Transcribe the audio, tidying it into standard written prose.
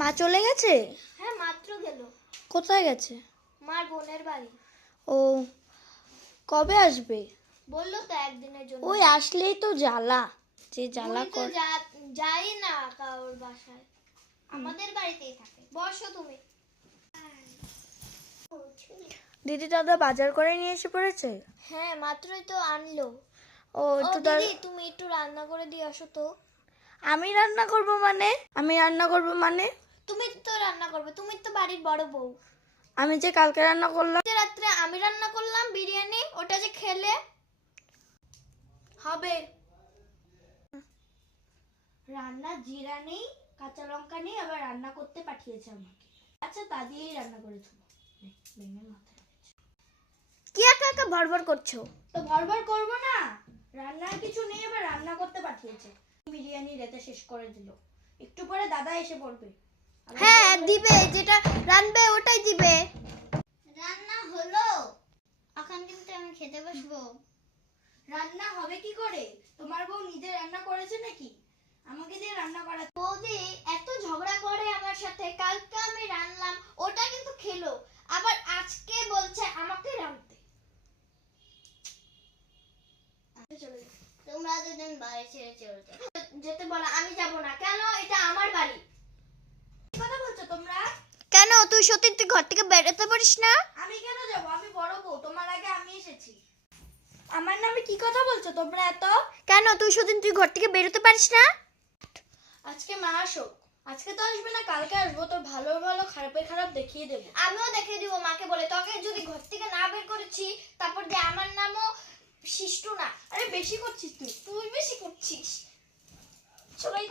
মা চলে গেছে? হ্যাঁ, মাত্র গেল। কোথায় গেছে? মার বোনের বাড়ি। ও, কবে আসবে? বললো তো একদিনের জন্য। ওই আসলেই তো জ্বালা, যে জ্বালা তুই তো কর। যাই না কারোর বাসায়, আমাদের বাড়িতেই থাকে। বসো তুমি। দিদি দাদা বাজার করে নিয়ে এসে পড়েছে? হ্যাঁ, মাত্রই তো আনলো। ও ও একটু দিদি, তুমি একটু রান্না করে দিয়ে আসো তো। আমি রান্না করব মানে? আমি রান্না করব মানে? তুমি তো রান্না করবে, তুমি তো বাড়ির বড় বউ। আমি যে কালকে রান্না করলাম। যে রাত্রে আমি রান্না করলাম বিরিয়ানি, ওটা যে খেলে হবে। রান্না জিরা নেই, কাঁচা লঙ্কা নেই, আবার রান্না করতে পাঠিয়েছে আমাকে। আচ্ছা, তা দিয়েই রান্না করেছো? বেঙ্গল মাথায় কি একা একা ভরভর করছো? তো ভরভর করবো না, রান্নার কিছু নেই, আবার রান্না করতে পাঠিয়েছে। বিরিয়ানি রেতে শেষ করে দিল। একটু পরে দাদা এসে পড়বে। হ্যাঁ দিবে, যেটা রান্না ওটাই দিবে। রান্না হলো, এখন কিন্তু আমি খেতে বসবো। রান্না হবে কি করে? তোমার বউ নিজে রান্না করেছে নাকি? আমাকে দিয়ে রান্না করা। বৌদি এত ঝগড়া করে আমার সাথে। কালকে আমি রান্নাম, ওটা কিন্তু খেলো, আবার আজকে বলছে আমাকে রাঁধতে। তোমরা দুজন বাড়ি ছেড়ে চলে যাও। যেতে বলা, আমি যাব না। কেন? এটা আমার বাড়ি। কি কথা বলছো তোমরা? কেন? তুই সত্যি তুই ঘর থেকে বেরোতে পারিস না? আমি কেন যাব? আমি বড় বউ, তোমার আগে আমি এসেছি। আমার নামে কি কথা বলছো তোমরা এত? কেন? তুই সত্যি তুই ঘর থেকে বেরোতে পারিস না? আজকে মা আসুক। আজকে তো আসবে না, কালকে আসবো। তোর ভালো ভালো খারাপের খারাপ দেখিয়ে দেবো। আমিও দেখে দিব মাকে বলে, তোকে যদি ঘর থেকে না বের করেছি তারপর যে আমার নামও শিষ্টু না। আরে বেশি করছিস তুই। তুই বেশি করছিস। সবাই